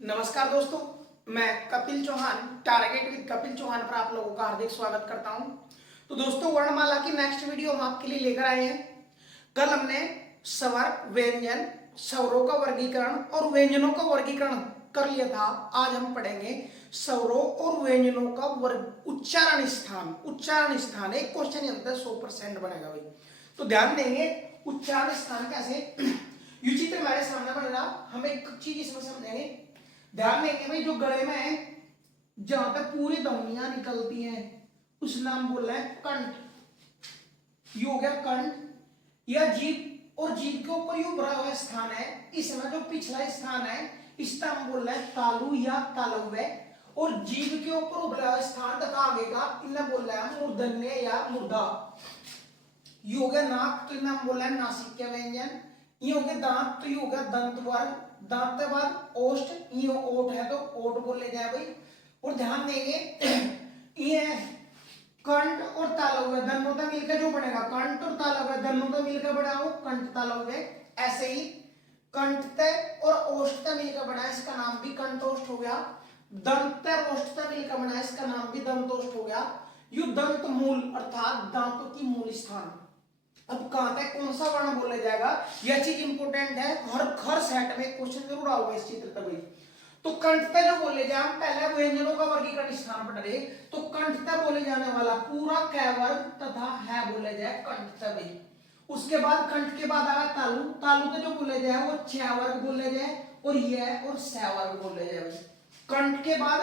नमस्कार दोस्तों, मैं कपिल चौहान टारगेट विद कपिल चौहान पर आप लोगों का हार्दिक स्वागत करता हूं। तो दोस्तों, वर्णमाला की नेक्स्ट वीडियो हम आपके लिए लेकर आए हैं। कल हमने स्वर, व्यंजन, स्वरों का वर्गीकरण और व्यंजनों का वर्गीकरण कर लिया था। आज हम पढ़ेंगे स्वरों और व्यंजनों का वर्ग उच्चारण स्थान। उच्चारण स्थान एक क्वेश्चन अंदर 100% बनेगा भाई। तो ध्यान देंगे उच्चारण स्थान कैसे। ये चित्र हमारे सामने बनेगा, हम एक चीज इसमें समझेंगे। ध्यान देंगे भाई, जो गले में है जहां तक पूरी ध्वनियां निकलती हैं उस नाम बोल रहे हैं कंठ। ये हो गया कंठ। या जीभ, और जीभ के ऊपर यू भरा हुआ स्थान है, इसमें जो पिछला स्थान है इसका हम बोल रहे हैं तालु या तालव्य। और जीभ के ऊपर उभरा हुआ स्थान तथा आगे का इन्हें बोल रहे हैं मूर्धन्य या मूर्धा। ये हो गया नाक, तो इन्हें हम बोल रहे हैं नासिक व्यंजन। ये हो गया दांत, तो ये हो गया दंत वर्ग। दांत के बाद ओष्ठ, ये ओठ है तो ओठ बोले जाए भाई। और ध्यान देंगे ये कंठ और तालव्य दोनों का मिलकर जो बनेगा, कंठ और तालव्य दोनों का मिलकर बना वो कंठ तालव्य। ऐसे ही कंठ और ओष्ठ मिलकर बना, इसका नाम भी कंठोष्ठ हो गया। दंत और ओष्ठ मिलकर बना, इसका नाम भी दंतोष्ठ हो गया। यु दंत मूल अर्थात दांतों की मूल स्थान। अब कहां तक कौन सा वर्ण बोला जाएगा, यह चीज इंपोर्टेंट है। हर सेट में क्वेश्चन जरूर आओगे इस चित्र तक भाई। तो कंठता जो बोले जाए, हम पहले व्यंजनों का वर्गीकरण स्थान पढ़ रहे। तो कंठता बोले जाने वाला पूरा कै वर्ग तथा है बोले जाए कंठता भाई। उसके बाद कंठ के बाद आया तालु। तालु तो जो बोले जाए वो छ वर्ग बोले जाए, और यह और स वर्ग बोले जाए भाई। कंठ के बाद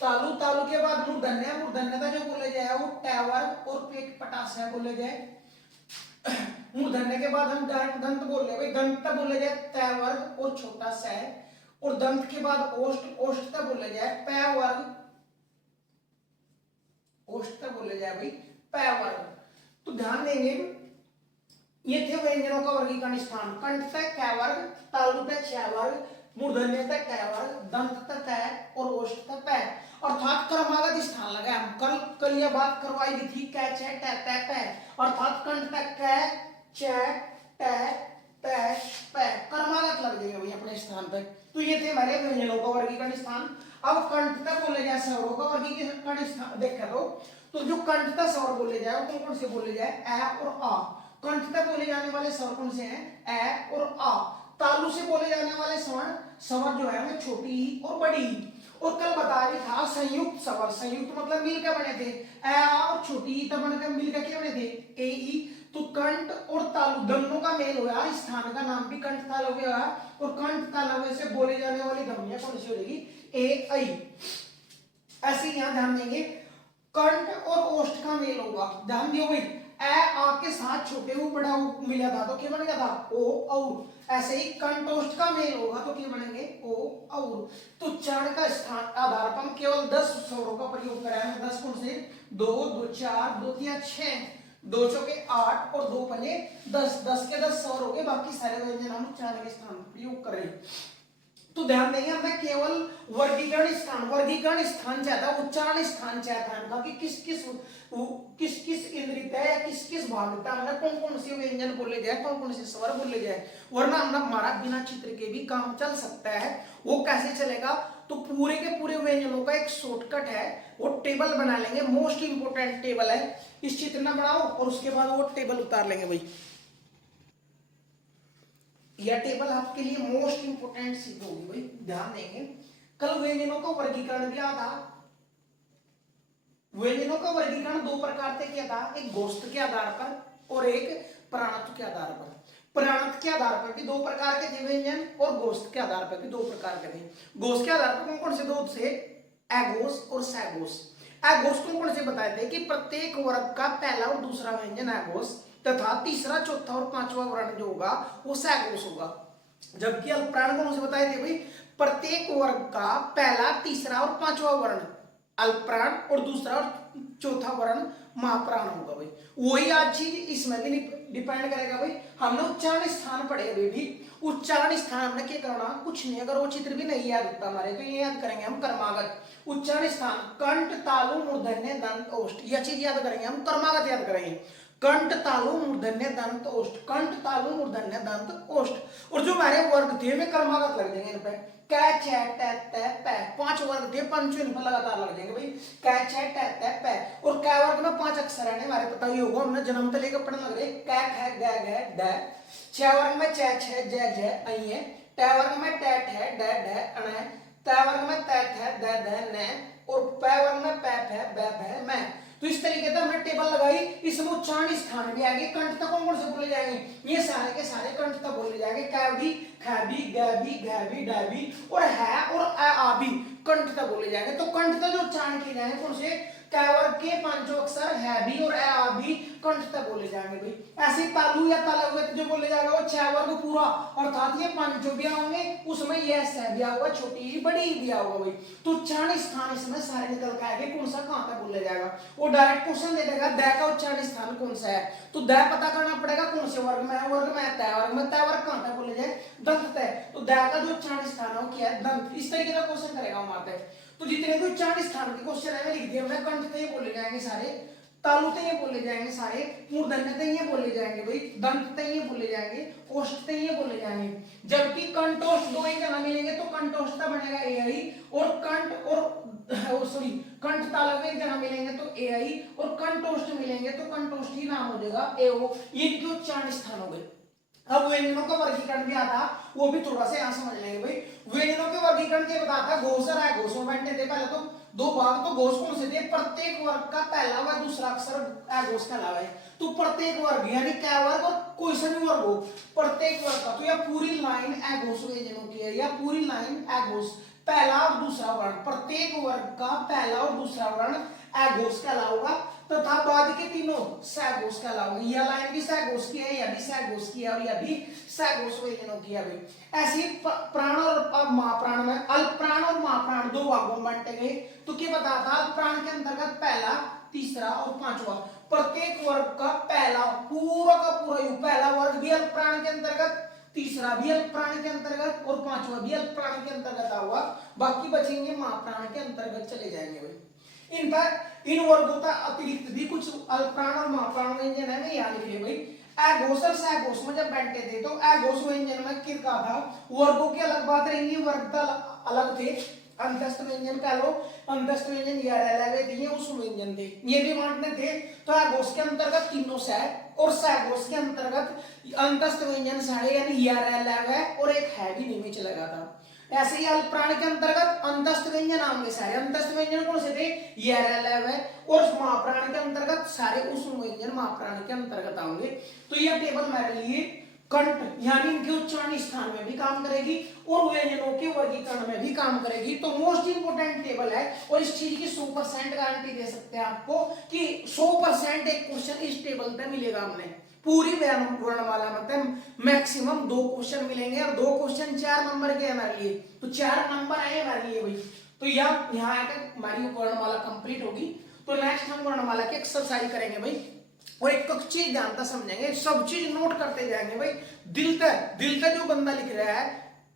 तालु, तालु के बाद मूर्धन्य, मूर्धन्यता जो बोले जाए वो ट वर्ग और पेट पटास बोले जाए। मूर्धन्य के बाद हम दंत बोल रहे भाई, दंत बोले जाए तय वर्ग और छोटा सा है। और दंत के बाद ओष्ठ, ओष्ठ बोले जाए पै वर्ग, ओष्ठ बोले जाए भाई पै वर्ग। तो ध्यान देंगे ये थे व्यंजनों का वर्गीकरण स्थान। कंठ तक कै वर्ग, तालु तक छ वर्ग, मूर्धन्य तक कै वर्ग, दंत तक तय और ओष्ठ तक पै। अर्थात क्रमागत स्थान लगाए हम। कल यह बात करवाई दी थी कै छ ट तै पै। अर्थात कंठ तक कै छ ट तै पै क्रमागत लग जाएगा भाई अपने स्थान पे। तो ये थे हमारे व्यंजनों का वर्गीकरण स्थान। अब कंठ तक बोले जाए स्वरों का वर्गीकरण स्थान देखा तो जो कंठ तक स्वर बोले जाए वो कौन कौन से बोले जाए, ए और आ। कंठ तक बोले जाने वाले स्वर कौन से हैं, ए और आ। तालु से बोले जाने वाले स्वर जो है वो छोटी और बड़ी। और कल बताया भी था संयुक्त स्वर, संयुक्त मतलब मिलकर बने थे। ए आ और छोटी ई तब बनकर मिलकर क्या बने थे, ए ई। तो कंठ और तालु दोनों का मेल हुआ, स्थान का नाम भी कंठ तालव्य हुआ। और कंठ तालव्य से बोले जाने वाली ध्वनियां कौन सी हो जाएगी, ए ऐ। ऐसे यहां ध्यान देंगे कंठ और ओष्ठ का मेल होगा। ध्यान दियो भाई, ए आ के साथ छोटे वो बड़ा वो मिला था तो क्या बन गया था, ओ और। ऐसे ही कंठोष्ठ का मेल होगा तो क्या बनेंगे, ओ और। तो उच्चारण का स्थान आधार पर हम केवल 10 स्वरों का प्रयोग करें। 10 कौन से, 2 2 4 2 3 6, 2 चौके 8 और 2 पंजे 10। 10 के 10 स्वर हो गए, बाकी सारे व्यंजन हम उच्चारण के स्थान पर प्रयोग कर रहे हैं। तो ध्यान देंगे हमें केवल वर्गीकरण स्थान चाहता है, उच्चारण स्थान चाहता है कि किस किस इंद्रिय है या किस किस भाग हमने कौन कौन से व्यंजन बोले जाए, कौन कौन से स्वर बोले जाए। वरना हमारा बिना चित्र के भी काम चल सकता है। वो कैसे चलेगा, तो पूरे के पूरे व्यंजनों का एक शॉर्टकट है, वो टेबल बना लेंगे। मोस्ट इंपोर्टेंट टेबल है, इस चित्र में बनाओ और उसके बाद वो टेबल उतार लेंगे भाई। यह टेबल आपके लिए मोस्ट इंपोर्टेंट सिद्ध होगी भाई। ध्यान देंगे कल व्यंजनों का वर्गीकरण दिया था। व्यंजनों का वर्गीकरण 2 प्रकार से किया था, एक गोस्त के आधार पर और एक प्राणत्व के आधार पर। प्राणत्व के आधार पर भी 2 प्रकार के थे व्यंजन, और गोस्त के आधार पर भी 2 प्रकार के थे। गोस्त के आधार पर कौन कौन से 2 थे, एगोस और सैगोस। एगोस कौन कौन से बताए थे कि प्रत्येक वर्ग का पहला और दूसरा व्यंजन एगोस तथा तीसरा, चौथा और पांचवा वर्ण जो होगा वो सैगोस होगा। जबकि अल्पप्राण कौन से बताए थे भाई, प्रत्येक वर्ग का पहला, तीसरा और पांचवा वर्ण अल्पप्राण और दूसरा और चौथा वर्ण महाप्राण होगा भाई। वही आज चीज इसमें भी डिपेंड करेगा भाई। हमने उच्चारण स्थान पढ़े अभी भी। उच्चारण स्थान हमने क्या करना, कुछ नहीं। अगर वो चित्र भी नहीं याद होता हमारे तो ये याद करेंगे हम क्रमागत। उच्चारण स्थान कंठ तालु मूर्धन्य दंत ओष्ठ, यह चीज याद करेंगे हम, क्रमागत याद करेंगे। कंठ तालु मूर्धन्य दंत ओष्ठ, कंठ तालु मूर्धन्य दंत ओष्ठ। और जो हमारे वर्ग थे वे क्रमागत लग जाएंगे इन पे, कै छ ट त प, 5 वर्ग थे, पंचों इन पर लगातार लग जाएंगे भाई, कै छ ट त प। और कै वर्ग में 5 अक्षर है, हमारे पता ही होगा, हमने जन्म से लेकर पढ़ने लग रहे, कै ख ग घ ड। छ वर्ग में छ छ ज झ अ, ट वर्ग में ट ठ ड ढ अण, त वर्ग में त थ द ध न, और प वर्ग में प फ ब भ म। तो इस तरीके से हमने टेबल लगाई, इसमें उच्चारण स्थान भी आएंगे, कंठ तक कौन कौन से बोले जाएंगे, ये सारे के सारे कंठ तक बोले जाएंगे, क भी, ख भी, ग भी, घ भी, ड भी, और है और आ भी कंठ तक बोले जाएंगे। तो कंठ तक जो उच्चारण किए जाएंगे कौन से, क वर्ग के 5 अक्षर है भी और आ भी कंठ तक बोले जाएंगे भाई। ऐसे तालु या ताला हुए जो बोले जाएगा वो 6 वर्ग पूरा, अर्थात ये 5 भी होंगे, उसमें ये स भी होगा, छोटी बड़ी भी होगा भाई। तो उच्चारण स्थान इसमें सारे निकल के आएंगे, कौन सा कहां तक बोले जाएगा, वो डायरेक्ट क्वेश्चन दे देगा द का उच्चारण स्थान कौन सा है, तो द पता करना पड़ेगा कौन से वर्ग में है, वर्ग में त वर्ग में, त वर्ग कहां तक बोले जाए, दंत तय। तो द का जो उच्चारण स्थान है वो क्या है, दंत। इस तरीके का क्वेश्चन करेगा हमारे। तो जितने भी उच्चारण स्थान के क्वेश्चन है लिख दिया मैं, कंठ तय बोले जाएंगे सारे, तालु तय बोले जाएंगे सारे, मूर्धन्य तय बोले जाएंगे भाई, दंत तय बोले जाएंगे, ओष्ठ तय बोले जाएंगे। जबकि कंठोष्ठ दो ही जना मिलेंगे तो कंठोष्ठ का बनेगा ए आई, और कंठ और सॉरी कंठ तालु एक जना मिलेंगे तो ए आई, और कंठोष्ठ मिलेंगे तो कंठोष्ठ ही नाम हो जाएगा ए ओ। ये जो उच्चारण स्थान हो गए। अब व्यंजनों का वर्गीकरण भी आता, वो भी थोड़ा सा यहां समझ लेंगे भाई। व्यंजनों के वर्गीकरण के बताता, घोष और अघोष में बांटे थे पहले तो दो भाग। तो घोष कौन से थे, प्रत्येक वर्ग का पहला व दूसरा अक्षर अघोष कहलावा है। तो प्रत्येक वर्ग यानी क्या वर्ग और कोई सा भी वर्ग हो, प्रत्येक वर्ग का, तो यह पूरी लाइन अघोष व्यंजनों की है, या पूरी लाइन अघोष, पहला और दूसरा वर्ण, प्रत्येक वर्ग का पहला और दूसरा वर्ण अघोष कहलाऊगा, तथा बाद के तीनों सघोष कहलाऊंगे। यह लाइन भी सघोष की है, यह भी सघोष की है, और यह भी सघोष व्यंजनों की है भाई। ऐसी प्राण और महाप्राण में अल्प प्राण और महाप्राण दो भागों में बांटे गए। तो क्या बता था, अल्प प्राण के अंतर्गत पहला, तीसरा और पांचवा, प्रत्येक वर्ग का पहला पूरा का पूरा पहला वर्ग भी अल्प प्राण के अंतर्गत, तीसरा भी अल्प प्राण के अंतर्गत, और पांचवा भी अल्प प्राण के अंतर्गत आऊगा, बाकी बचेंगे महाप्राण के अंतर्गत चले जाएंगे भाई। इन वर्गों का अतिरिक्त भी कुछ अल्पप्राण और महाप्राण व्यंजन है, मैं याद रखिए भाई। अघोष और सघोष में जब बैठे थे तो अघोष व्यंजन में क्या कहा था, वर्गों की अलग बात रहेंगी, वर्ग अलग थे, अंतस्थ व्यंजन कह लो, अंतस्थ व्यंजन ये दिए उस व्यंजन थे, ये भी बांटने थे। तो अघोष के अंतर्गत तीनों स, और सघोष के अंतर्गत अंतस्थ व्यंजन साढ़े यानी और एक है भी नहीं में चलेगा था। ऐसे ही अल्प प्राण के अंतर्गत अंतस्थ व्यंजन आएंगे सारे, अंतस्थ व्यंजन कौन से थे, और महाप्राण के अंतर्गत सारे उस व्यंजन महाप्राण के अंतर्गत आएंगे। तो यह टेबल मेरे लिए कंठ यानी इनके उच्चारण स्थान में भी काम करेगी और व्यंजनों के वर्गीकरण में भी काम करेगी। तो मोस्ट इंपोर्टेंट टेबल है, और इस चीज की 100% गारंटी दे सकते हैं आपको कि 100% एक क्वेश्चन इस टेबल पे मिलेगा। हमने पूरी वर्णमाला में मैक्सिमम 2 क्वेश्चन मिलेंगे, और 2 क्वेश्चन 4 नंबर के हमारे लिए, तो 4 नंबर आए हमारे लिए भाई। तो यहाँ आकर हमारी वर्णमाला कंप्लीट होगी। तो नेक्स्ट हम वर्णमाला की एक्सरसाइज करेंगे भाई, और एक चीज जानता समझेंगे, सब चीज नोट करते जाएंगे भाई। दिल तक जो बंदा लिख रहा है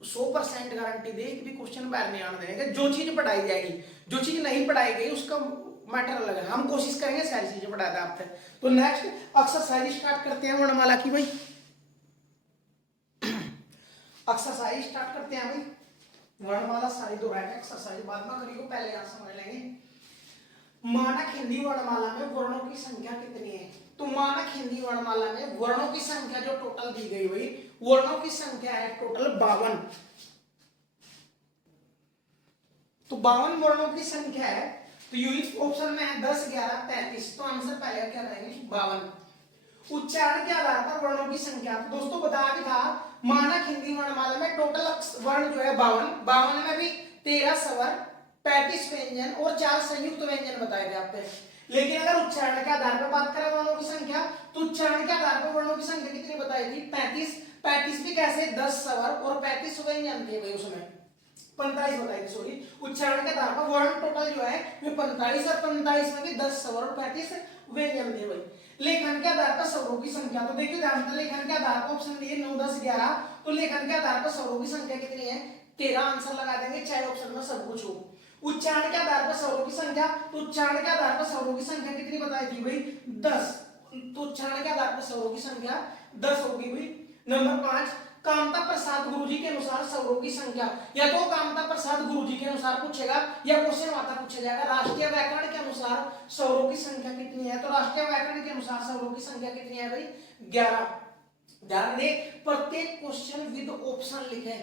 100% गारंटी दे कि भी क्वेश्चन बाहर नहीं आने देंगे। जो चीज पढ़ाई जाएगी, जो चीज नहीं पढ़ाई गई उसका मैटर अलग है, हम कोशिश करेंगे सारी चीजें पढ़ा दें आपसे। तो नेक्स्ट एक्सरसाइज स्टार्ट करते हैं वर्णमाला की भाई। एक्सरसाइज स्टार्ट करते हैं भाई। वर्णमाला सारी दोहराएंगे, एक्सरसाइज बाद में करिए, पहले यहां समझ लेंगे। मानक हिंदी वर्णमाला में वर्णों की संख्या कितनी है। तो मानक हिंदी वर्णमाला में वर्णों की संख्या जो टोटल दी गई हुई, वर्णों की संख्या है टोटल 52। तो 52 वर्णों की संख्या है। तो यूनिट ऑप्शन में है 10, 11, 33। तो आंसर पहले क्या रहेंगे, 52। उच्चारण के आधार पर वर्णों की संख्या, तो दोस्तों बता भी था मानक हिंदी वर्णमाला में टोटल वर्ण जो है 52 में भी 13 स्वर, 35 व्यंजन और 4 संयुक्त व्यंजन बताए गए आपको। लेकिन अगर उच्चारण के आधार पर बात करें वर्णों की संख्या, तो उच्चारण के आधार पर वर्णों की संख्या कितनी बताई थी, 35 भी कैसे 10 स्वर और 35 व्यंजन थे भाई, उसमें 45 बताई थी, सॉरी। उच्चारण के आधार पर वर्ण टोटल जो है वो 45, और 45 में भी 10 स्वर और 35 व्यंजन थे भाई। लेखन के आधार पर स्वरों की संख्या, तो देखिए ध्यान से, लेखन के आधार पर ऑप्शन दिए 9, 10, 11। तो लेखन के आधार पर स्वरों की संख्या कितनी है, 13। आंसर लगा देंगे, चाहे ऑप्शन में सब कुछ हो। उच्चारण के आधार पर स्वरों की संख्या, तो उच्चारण के आधार पर स्वरों की संख्या कितनी बताई थी भाई, 10। तो उच्चारण के आधार पर स्वरों की संख्या 10 होगी भाई। नंबर 5, कामता प्रसाद गुरुजी के अनुसार स्वरों की संख्या। या तो कामता प्रसाद गुरुजी के अनुसार पूछेगा या क्वेश्चन वाता पूछा जाएगा राष्ट्रीय व्याकरण के अनुसार स्वरों की संख्या कितनी है। तो राष्ट्रीय व्याकरण के अनुसार स्वरों की संख्या कितनी है भाई 11। ध्यान दें प्रत्येक क्वेश्चन विद ऑप्शन लिखे,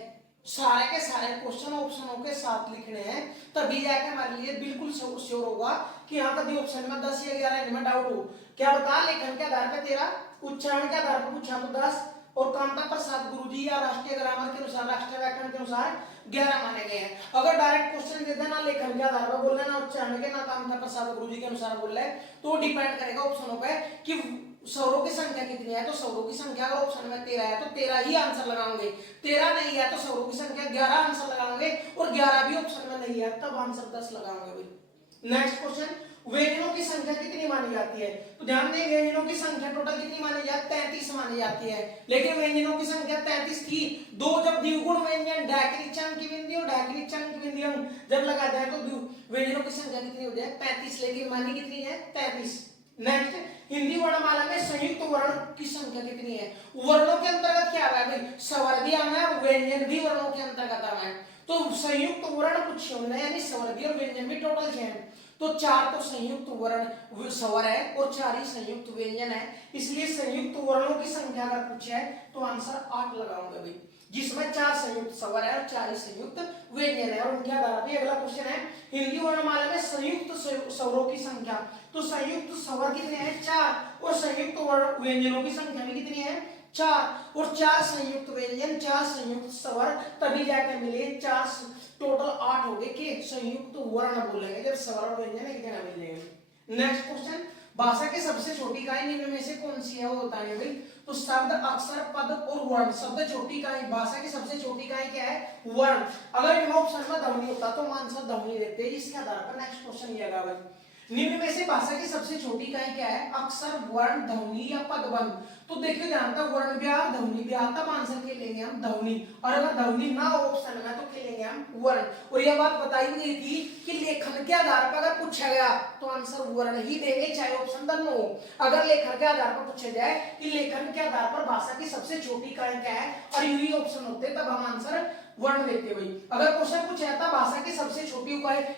सारे के सारे क्वेश्चन ऑप्शनों के साथ लिखने हैं, तभी जाके हमारे लिए बिल्कुल श्योर होगा कि हाँ कभी ऑप्शन में 10 या 11 इनमें डाउट हो। क्या बता, लेखन के आधार पर 13, उच्चारण के आधार पर पूछा तो 10 और कामता प्रसाद गुरुजी या राष्ट्रीय ग्रामर के अनुसार राष्ट्रीय व्याकरण के अनुसार 11 माने गए हैं। अगर डायरेक्ट क्वेश्चन दे देना लेखन के आधार पर बोल रहे ना उच्चारण के ना कामता प्रसाद गुरुजी के अनुसार बोल रहे तो डिपेंड करेगा ऑप्शनों पे कि स्वरों की संख्या कितनी है। तो स्वरों की संख्या अगर ऑप्शन में 13 है तो 13 ही आंसर लगाओगे, 13 नहीं है तो स्वरों की संख्या 11 आंसर लगाओगे और 11 भी ऑप्शन में नहीं है तब आंसर 10 लगाओगे भाई। नेक्स्ट क्वेश्चन, व्यंजनों की संख्या कितनी मानी जाती है। तो ध्यान दें व्यंजनों की संख्या टोटल कितनी मानी जाती है 33 मानी जाती है, लेकिन व्यंजनों की संख्या 33 थी। दो जब द्विगुण व्यंजन डैक्रिचंकी बिंदी और डैक्रिचंकी बिंदी जब लगाते हैं तो व्यंजनों की संख्या कितनी हो जाए 35, लेकिन मानी कितनी है 33। नेक्स्ट, हिंदी वर्णमाला में संयुक्त वर्ण की संख्या कितनी है। वर्णों के अंतर्गत क्या है भाई, स्वर भी आना है, व्यंजन भी वर्णों के अंतर्गत आना है। तो संयुक्त वर्ण कुछ यानी स्वर भी और व्यंजन भी टोटल 6 है। तो 4 तो संयुक्त वर्ण स्वर है और 4 ही संयुक्त व्यंजन है, इसलिए संयुक्त वर्णों की संख्या अगर पूछा है तो आंसर 8 लगाऊंगा भाई, जिसमें 4 संयुक्त स्वर है और 4 ही संयुक्त व्यंजन है। और उनके आधार पर अगला क्वेश्चन है, हिंदी वर्णमाला में संयुक्त स्वरों की संख्या। तो संयुक्त स्वर कितने हैं 4 और संयुक्त व्यंजनों की संख्या भी कितनी है 4 और 4 संयुक्त व्यंजन 4 संयुक्त स्वर तभी जाकर मिले 4 टोटल 8 हो गए कि संयुक्त वर्ण बोलेंगे जब स्वर और व्यंजन एक जगह मिलेंगे। नेक्स्ट क्वेश्चन, भाषा की सबसे छोटी इकाई निम्न में से कौन सी है वो बताइए भाई। तो शब्द, अक्षर, पद और वर्ण। शब्द छोटी इकाई, भाषा की सबसे छोटी इकाई क्या है वर्ण। अगर इन ऑप्शन में ध्वनि होता तो आंसर ध्वनि देते हैं, इसके आधार पर नेक्स्ट क्वेश्चन ये आएगा भाई। निम्न में से भाषा की सबसे छोटी इकाई क्या है, अक्षर, वर्ण, ध्वनि या पदबंध। तो देखिए ध्यान था वर्ण ब्याह ध्वनि ब्याह तब आंसर खेलेंगे हम ध्वनि, और अगर ध्वनि ना ऑप्शन में तो खेलेंगे हम वर्ण। और यह बात बताई गई थी कि लेखन के आधार पर अगर पूछा गया तो आंसर वर्ण ही देंगे चाहे ऑप्शन दोनों हो। अगर लेखन के आधार पर पूछा जाए कि लेखन के आधार पर भाषा की सबसे छोटी इकाई क्या है और यही ऑप्शन होते तब हम आंसर वर्ण देते भाई। अगर क्वेश्चन पूछा जाता भाषा की सबसे छोटी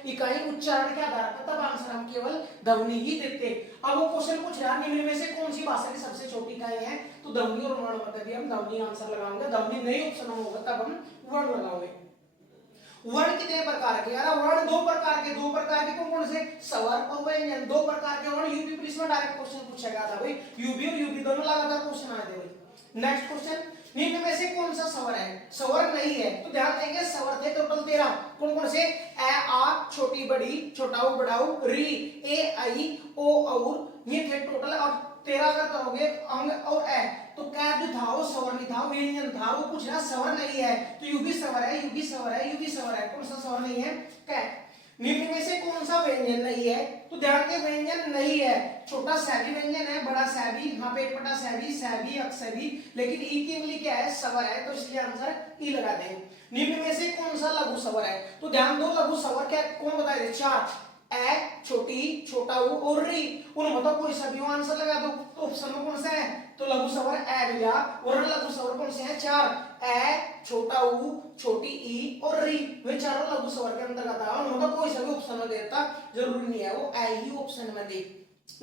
इकाई उच्चारण के आधार पर तब आंसर हम केवल ध्वनि ही देते। अब वो क्वेश्चन पूछ रहा है निम्न में से कौन सी भाषा की सबसे छोटी इकाई है, तो ध्वनि और वर्ण बता दिया हम ध्वनि आंसर लगाएंगे, ध्वनि नहीं ऑप्शन होगा तब हम वर्ण लगाओगे। वर्ण कितने प्रकार के, यार वर्ण दो प्रकार के कौन कौन से, स्वर और व्यंजन, दो प्रकार के वर्ण। यूपी पुलिस में डायरेक्ट क्वेश्चन पूछा गया था भाई, यूपी और यूपी दोनों लगातार क्वेश्चन आए थे भाई। नेक्स्ट क्वेश्चन, निम्न में से कौन सा स्वर है, स्वर नहीं है तो ध्यान देंगे स्वर थे टोटल 13, कौन कौन से, ए आ छोटी बड़ी छोटाऊ बड़ाऊ, री ए आई ओ और, ये थे टोटल। और 13 अगर करोगे अंग और ए तो क्या जो था वो स्वर नहीं था, व्यंजन था। वो कुछ ना स्वर नहीं है तो यूपी स्वर है, यूपी स्वर है, यूपी स्वर है, कौन सा स्वर नहीं है क्या। निम्न में से कौन सा व्यंजन नहीं है, तो ध्यान के व्यंजन नहीं है, छोटा सैबी व्यंजन है, बड़ा सैबी, हाँ पेट पटा सैबी, सैबी अक्सैबी, लेकिन ई की उंगली क्या है स्वर है तो इसलिए आंसर ई लगा देंगे। निम्न में से कौन सा लघु स्वर है, तो ध्यान दो लघु स्वर क्या कौन बताए थे 4, ए छोटी छोटा ऊ और री, उन मतलब कोई सा भी आंसर लगा दो। तो ऑप्शन में कौन सा है, तो लघु स्वर ए मिला, और लघु स्वर कौन से हैं 4, ए छोटा ऊ छोटी ई और री, वे चारों लघु स्वर के अंतर्गत आ, मतलब कोई सा भी ऑप्शन में देता जरूरी नहीं है वो ए ही ऑप्शन में दे।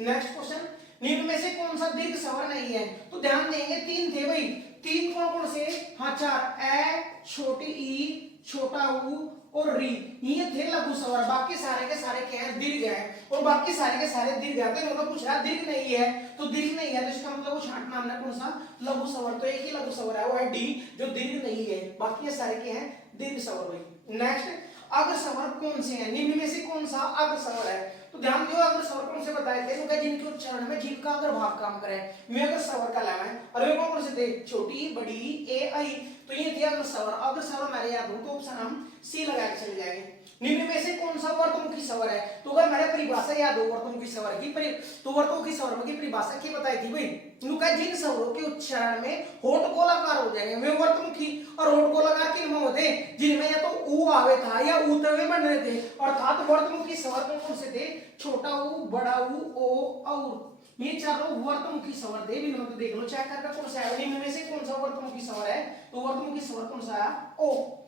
नेक्स्ट क्वेश्चन, निम्न में से कौन सा दीर्घ स्वर नहीं है, तो ध्यान देंगे 3 थे भाई, 3 कौन कौन से, हाँ 4, ए छोटी ई छोटा ऊ और री, ये थे लघु स्वर, बाकी सारे के सारे क्या है दीर्घ है, और बाकी सारे के सारे दीर्घ है। तो मतलब पूछ रहा है दीर्घ नहीं है तो दीर्घ नहीं है तो इसका मतलब वो छांटना हमने कौन सा लघु स्वर, तो एक ही लघु स्वर है वो है डी जो दीर्घ नहीं है, बाकी ये सारे क्या है दीर्घ स्वर भाई। नेक्स्ट, अग्र स्वर कौन से हैं, निम्न में से कौन सा अग्र स्वर है, तो ध्यान दियो अग्र स्वर कौन से बताए थे, क्योंकि जिनके उच्चारण में जीभ का अग्रभाग काम करे वे अग्र स्वर कहलावे हैं, और वे कौन से थे छोटी बड़ी ए आई, तो ये थे अग्र स्वर। अग्र स्वर हमारे याद हो तो ऑप्शन हम सी लगा के चले जाएंगे। निम्न में से कौन सा वर्तमुखी स्वर है, तो अगर मेरे परिभाषा याद हो वर्तमुखी स्वर की तो वर्तमुखी स्वर की परिभाषा की बताई थी भाई, उनका जिन स्वरों के उच्चारण में होठ गोलाकार हो जाएंगे वे वर्तमुखी, और होठ गोलाकार किन में होते जिनमें या तो ऊ आवे था या ऊतवे बन रहे थे, अर्थात वर्तमुखी स्वर कौन से थे, छोटा ऊ बड़ा ऊ ओ और, ये चारों वर्तमुखी स्वर थे। बिंदु मत देख लो चेक करके कौन सा है निम्न में से कौन सा वर्तमुखी स्वर है, तो वर्तमुखी स्वर कौन सा है ओ।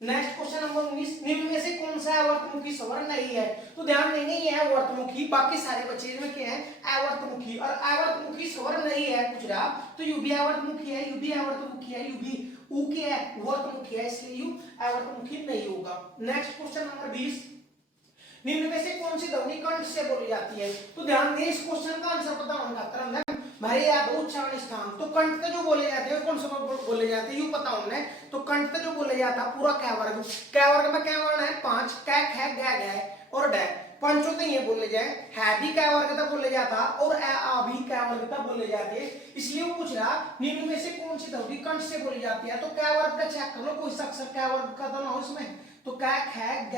नेक्स्ट क्वेश्चन नंबर 19, निम्न में से कौन सा अवर्तमुखी स्वर नहीं है, तो ध्यान देंगे ये है वर्तमुखी, बाकी सारे बचे में क्या है अवर्तमुखी, और अवर्तमुखी स्वर नहीं है कुछ रहा तो यू भी अवर्तमुखी है, यू भी अवर्तमुखी है, यू भी ऊ के है वर्तमुखी है, इसलिए यू अवर्तमुखी नहीं होगा। नेक्स्ट क्वेश्चन नंबर 20, निम्न में से कौन सी ध्वनि कंठ से बोली जाती है, तो ध्यान दें इस क्वेश्चन का आंसर पता होना तरह भाई याद उच्चारण स्थान, तो कंठ के जो बोले जाते हैं कौन सा बोले जाते हैं यू पता होना है, तो कंठ के जो बोले जाता है पूरा कै वर्ग में क्या वर्ण है 5 कै ख ग और ड पंचों तो ये बोले जाए है भी कै वर्ग तक बोले जाता और आ भी कै वर्ग तक बोले जाते हैं, इसलिए वो पूछ रहा निम्न में से कौन सी ध्वनि कंठ से बोली जाती है, तो कै वर्ग का चेक कर लो कोई अक्षर कै वर्ग का तो ना हो इसमें, तो कै ख ग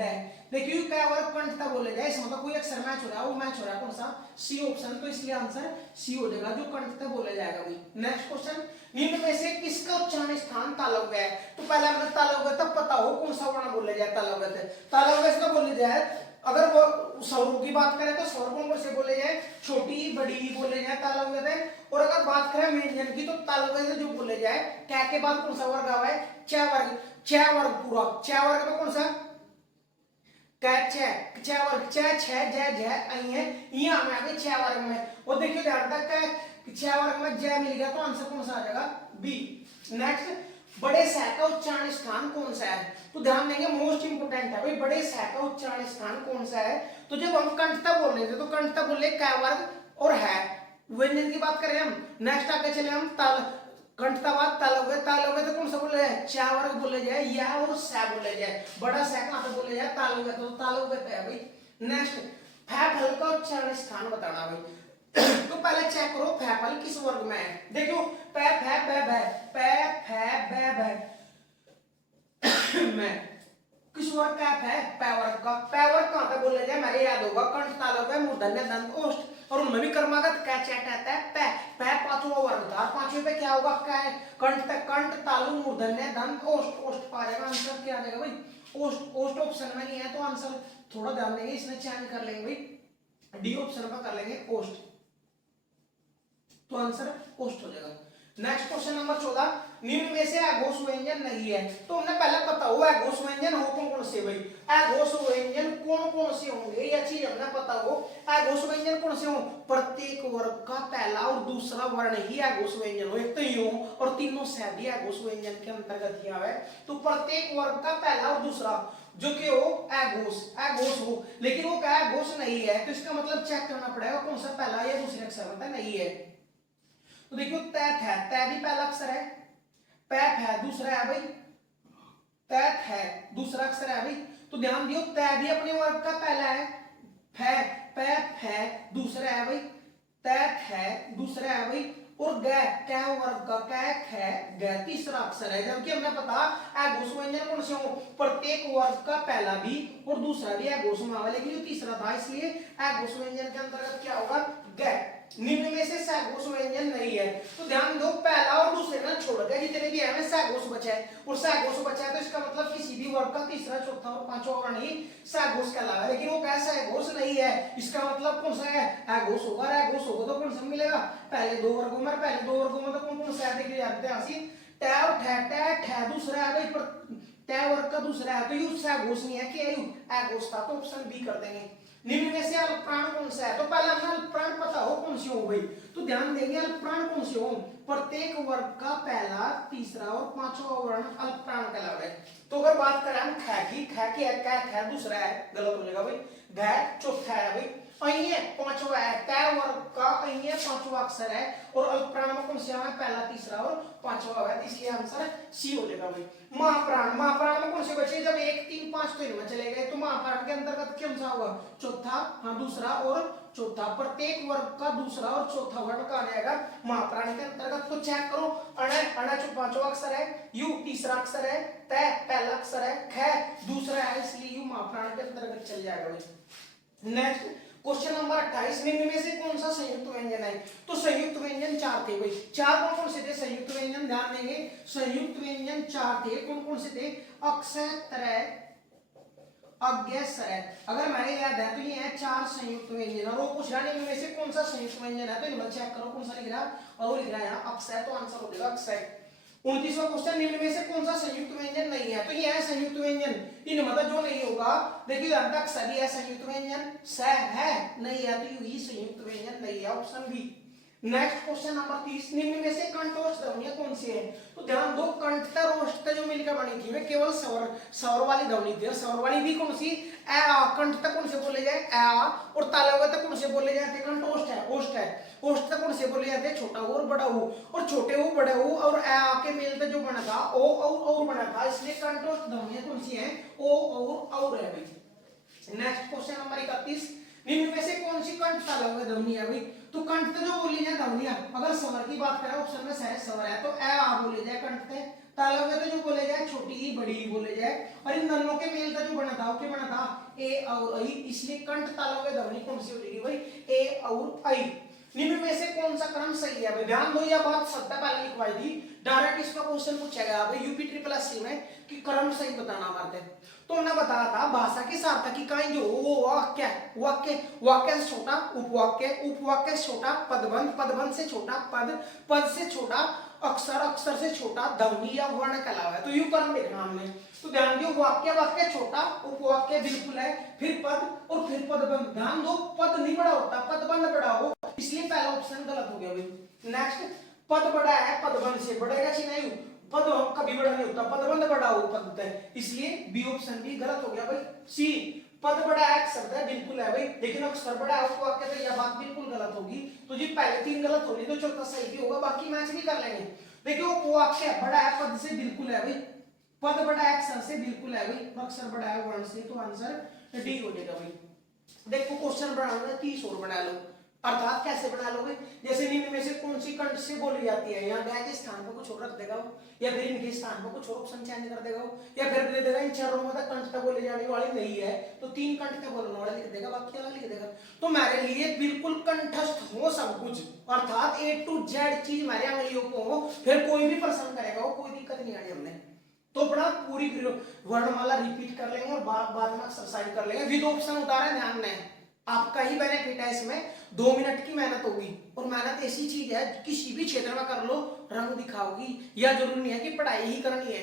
ड देखिए कै वर्ग कंठ तक बोले जाए, इसमें मतलब कोई अक्षर मैच हो रहा है, वो मैच हो रहा है कौन सा सी ऑप्शन, तो इसलिए आंसर सी हो जाएगा जो कंठ तक बोले जाएगा भाई। नेक्स्ट क्वेश्चन, निम्न में से किसका उच्चारण स्थान तालव्य है, तो पहले हमें तालव्य तब पता हो कौन सा वर्ण बोले जाए तालव्य से, तालव्य इसका बोले जाए अगर वो स्वरों की बात करें तो स्वर कौन से बोले जाए छोटी बड़ी बोले जाए तालव्य से, और अगर बात करें व्यंजन की तो तालव्य से जो बोले जाए क्या के बाद कौन सा वर्ग आवा है च वर्ग पूरा च वर्ग में कौन सा च वर्ग च छ ज झ आई है यहां में आ गए च वर्ग में, और देखिए ध्यान तक च वर्ग में ज मिल गया तो आंसर कौन सा आ जाएगा बी। नेक्स्ट, बड़े स का उच्चारण स्थान कौन सा है, तो ध्यान देंगे मोस्ट इंपोर्टेंट है भाई बड़े स का उच्चारण स्थान कौन सा है, तो जब हम कंठता बोल रहे थे तो कंठता बोले कै वर्ग और है, व्यंजन की बात करें हम नेक्स्ट आगे चले हम ताल कंठता बात तालव्य तो कौन सा बोले जाए चा वर्ग बोले जाए या और स बोले जाए, बड़ा स कहां पे बोले जाए तालव्य तो तालव्य पे है भाई। नेक्स्ट, फैफल का उच्चारण स्थान बताना भाई तो पहले चेक करो फैफल किस वर्ग में है, देखो पै फै बै बै पै फै बै बै में किस वर्ग का है पै वर्ग का, पै वर्ग कहां पे बोले जाए मेरे याद होगा कंठ तालव्य मूर्धन्य दंत ओष्ठ, और उनमें भी कर्मागत कै चैट आता है पै पै पांचवा वर्ग था, पांचवे पे क्या होगा कै कंठ तालु मूर्धन्य दंत ओष्ठ ओष्ठ पा जाएगा, आंसर क्या आ जाएगा भाई ओष्ठ ओष्ठ ऑप्शन में नहीं है तो आंसर थोड़ा ध्यान देंगे इसमें चेंज कर लेंगे भाई डी ऑप्शन पर कर लेंगे ओष्ठ, तो आंसर ओष्ठ हो जाएगा। नेक्स्ट क्वेश्चन नंबर 14, निम्न में से अघोष व्यंजन नहीं है, तो हमने पहले पता हुआ अघोष व्यंजन हो कौन से भाई अघोष व्यंजन कौन से होंगे यह चीज हमने पता हो, अघोष व्यंजन कौन से हो प्रत्येक वर्ग का पहला और दूसरा वर्ण ही अघोष व्यंजन हो, एक तो यूं और तीनों से भी अघोष व्यंजन के अंतर्गत ही आवे, तो प्रत्येक वर्ग का पहला और दूसरा जो कि हो अघोष हो, लेकिन वो क्या अघोष नहीं है तो इसका मतलब चेक करना पड़ेगा कौन सा पहला या दूसरे अक्षर में नहीं है, तो देखियो तैत है तै भी पहला अक्षर है, पैप है दूसरा है भाई, तैत है दूसरा अक्षर है भाई, तो ध्यान दियो तै भी अपने वर्ग का पहला है, फै पैप है दूसरा है भाई, तैत है दूसरा है भाई, और ग कै वर्ग का कै ख ग तीसरा अक्षर है, जबकि हमने पता अघोष व्यंजन कौन से हो प्रत्येक वर्ग का पहला भी और दूसरा भी अघोष में आवा, लेकिन ये तीसरा था इसलिए अघोष व्यंजन के अंतर्गत क्या होगा ग। निम्न में से सघोष व्यंजन नहीं है, तो ध्यान दो पहला और दूसरे ना छोड़ के जितने भी है सघोष बचा है, और सघोष बचा है तो इसका मतलब किसी भी वर्ग का तीसरा चौथा और पांचवा वर्ण ही सघोष कहलावा है, लेकिन वो कैसा सघोष नहीं है, इसका मतलब कौन सा है अघोष होगा, अघोष होगा तो कौन सा मिलेगा पहले दो वर्गों में, पहले दो वर्गों में तो कौन सा है देखिए जानते हैं हंसी टै और ठै दूसरा है भाई टै वर्ग का दूसरा है, तो यू सघोष नहीं है कि यू अघोष था, तो ऑप्शन बी कर देंगे। निम्न में से अल्पप्राण कौन सा है, तो पहले हमने अल्पप्राण पता हो कौन से हो भाई, तो ध्यान देंगे अल्पप्राण कौन से हो प्रत्येक वर्ग का पहला तीसरा और पांचवा वर्ण अल्पप्राण कहलाता है, तो अगर बात करें हम ख की ख दूसरा है गलत हो जाएगा भाई, घ चौथा है भाई, अहिए पांचवा है कै वर्ग का अहिए पांचवा अक्षर है, और अल्पप्राण में कौन से है पहला तीसरा और पांचवा है, इसलिए आंसर सी हो जाएगा भाई। महाप्राण में कौन से बचे जब 1 3 5 तो इनमें चले गए, तो महाप्राण के अंतर्गत कौन सा होगा चौथा, हाँ दूसरा और चौथा, प्रत्येक वर्ग का दूसरा और चौथा वर्ण का आ जाएगा महाप्राण के अंतर्गत, तो चेक करो अण जो पांचवा अक्षर है, यू तीसरा अक्षर है, तै पहला अक्षर है, ख दूसरा है, इसलिए यू महाप्राण के अंतर्गत चल जाएगा भाई। नेक्स्ट क्वेश्चन नंबर 28, निम्न में से कौन सा संयुक्त व्यंजन है, तो संयुक्त व्यंजन 4 थे भाई, 4 कौन से थे संयुक्त व्यंजन, ध्यान देंगे संयुक्त व्यंजन 4 थे, कौन कौन से थे अक्ष त्रय अग्रसर है। अगर मैंने याद है तो ये है 4 संयुक्त व्यंजन और वो पूछ रहा है इनमें से कौन सा संयुक्त व्यंजन है, तो इनमें चेक करो कौन सा लिख रहा है, और वो लिख रहा है यहाँ अक्सय, तो आंसर हो जाएगा अक्सय। 29वां क्वेश्चन, निम्न में से कौन सा संयुक्त व्यंजन नहीं है, तो ये है संयुक्त व्यंजन। इन मतलब जो नहीं होगा, देखिए यहाँ तक सभी है संयुक्त व्यंजन, स है नहीं है तो यही संयुक्त व्यंजन नहीं है, option B. Next question number 30, निम्न में से कंठोष्ठ ध्वनियां कौन सी है, तो ध्यान दो कंठ रोष्ट जो मिलकर बनी थी वे केवल स्वर स्वर वाली ध्वनि थी, और स्वर वाली भी कौन सी, ए आ, कंठ तक कौन से बोले जाए ए आ, और तालव्य तक कौन से बोले जाते कंठोष्ठ है, ओष्ठ है, ओष्ठ तक कौन से बोले जाते छोटा ऊ और बड़ा ऊ, और छोटे ऊ बड़े ऊ और ए आ के मेल तक जो बना था ओ और बना था, इसलिए कंठोष्ठ ध्वनियां कौन सी है, ओ और है भाई। नेक्स्ट क्वेश्चन नंबर 31, निम्न में से कौन सी कंठ तालव्य ध्वनि है भाई, तो कंठ जो बोली जाए ध्वनियां, अगर स्वर की बात करें ऑप्शन में सहज स्वर है तो ए आ बोले जाए कंठ से, तालव्य तो जो बोले जाए छोटी ही बड़ी ही बोले जाए, और इन दोनों के मेल का जो बना था क्या बना था ए और आई, इसलिए कंठ तालव्य ध्वनि कौन सी हो जाएगी भाई, ए और आई। निम्न में से कौन सा क्रम सही है भाई, ध्यान दो यह बात सत्ता पहले लिखवाई थी, डायरेक्ट इसका क्वेश्चन पूछा गया भाई यूपी ट्रिपल एससी में कि क्रम सही बताना हमारे, तो हमने बताया था भाषा की सार्थकी का जो वो वाक्य वाक्य वाक्य से छोटा उपवाक्य, उपवाक्य से छोटा पदबंध, पदबंध से छोटा पद, पद से छोटा अक्षर, अक्षर से छोटा ध्वनि या वर्ण कहलावा है, तो यू क्रम देखना हमने। तो ध्यान दो वाक्य वाक्य छोटा, उपवाक्य बिल्कुल है, फिर पद और फिर पदबंध, ध्यान दो पद नहीं बड़ा होता पदबंध बड़ा हो, इसलिए पहला ऑप्शन गलत हो गया भाई। नेक्स्ट, पद बड़ा है पदबंध से बढ़ेगा कि नहीं, पद कभी बड़ा नहीं होता, पदबंध बड़ा हो पद होता है, इसलिए बी ऑप्शन भी गलत हो गया भाई। सी, पद बड़ा है शब्द है बिल्कुल है भाई, लेकिन अक्षर बड़ा है उसको वाक्य, तो यह बात बिल्कुल गलत होगी, तो जी पहले 3 गलत होगी तो चौथा सही भी होगा, बाकी मैच भी कर लेंगे। देखिए वो वाक्य बड़ा है पद से बिल्कुल है भाई, पद बड़ा है अक्षर से बिल्कुल है भाई, अक्षर बड़ा है वर्ण से, तो आंसर डी हो जाएगा भाई। देखो क्वेश्चन बनाना है 30 और बना लो, अर्थात कैसे बना लोगे, जैसे निम्न में से कौन सी कंठ से बोली जाती है, यहाँ गया के स्थान पर कुछ और रख देगा वो, या फिर इनके स्थान पर कुछ और ऑप्शन चेंज कर देगा वो, या फिर दे देगा इन चारों में कंठ तक बोले जाने वाली नहीं है तो 3 कंठ तक बोलने वाला लिख देगा, बाकी वाला लिख देगा, तो मेरे लिए बिल्कुल कंठस्थ हो सब कुछ, अर्थात ए टू जेड चीज मेरे अंगलियों को हो, फिर कोई भी प्रश्न करेगा वो कोई दिक्कत नहीं आनी हमने, तो अपना पूरी वर्णमाला रिपीट कर लेंगे और बाद में एक्सरसाइज कर लेंगे, विद ऑप्शन उतारे ध्यान में, आपका ही बेनिफिट है इसमें, 2 मिनट की मेहनत होगी, और मेहनत ऐसी चीज है किसी भी क्षेत्र में कर लो रंग दिखाओगी, या जरूरी नहीं है कि पढ़ाई ही करनी है,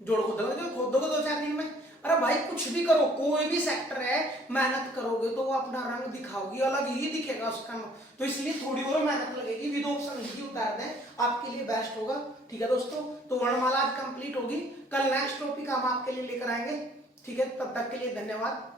जोड़ खोद दोगे 2-4 दिन में, अरे भाई कुछ भी करो, कोई भी सेक्टर है मेहनत करोगे तो वो अपना रंग दिखाओगी, अलग ही दिखेगा उसका, तो इसलिए थोड़ी और मेहनत लगेगी, विद ऑप्शन ही उतार दें आपके लिए बेस्ट होगा। ठीक है दोस्तों, तो वर्णमाला आज कंप्लीट होगी, कल नेक्स्ट टॉपिक हम आपके लिए लेकर आएंगे, ठीक है, तब तक के लिए धन्यवाद।